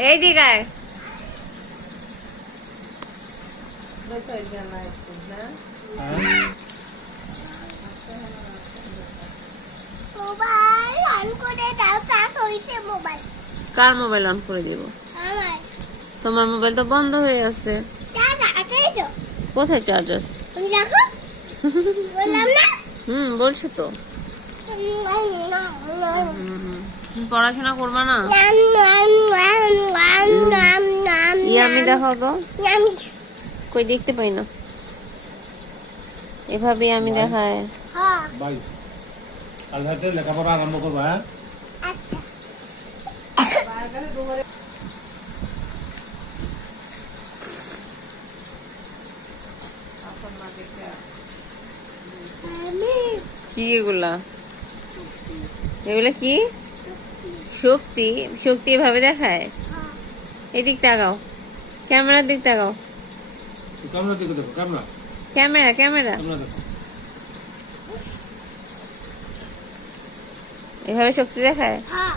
এই করে mobile. On করে দিব? তোমার মোবাইল তো বন্ধ হয়ে আছে। কোথায় চার্জ আছে? হুম বলছো তো। পড়াশোনা করবা না ইয়ামি দেখাও তো কই দেখতে পাই না। এভাবে আমি দেখায় কাল লেখাপড়া আরম্ভ করবা হ্যাঁ? কি এগুলা? এগুলা কি? শক্তি। শক্তি। এভাবে দেখায়? এদিক তাকাও। ক্যামেরার দিক তাকাও। ক্যামেরা দিকে দেখো ক্যামেরা। Camera camera. ক্যামেরা এভাবে শক্তি দেখায়? হ্যাঁ।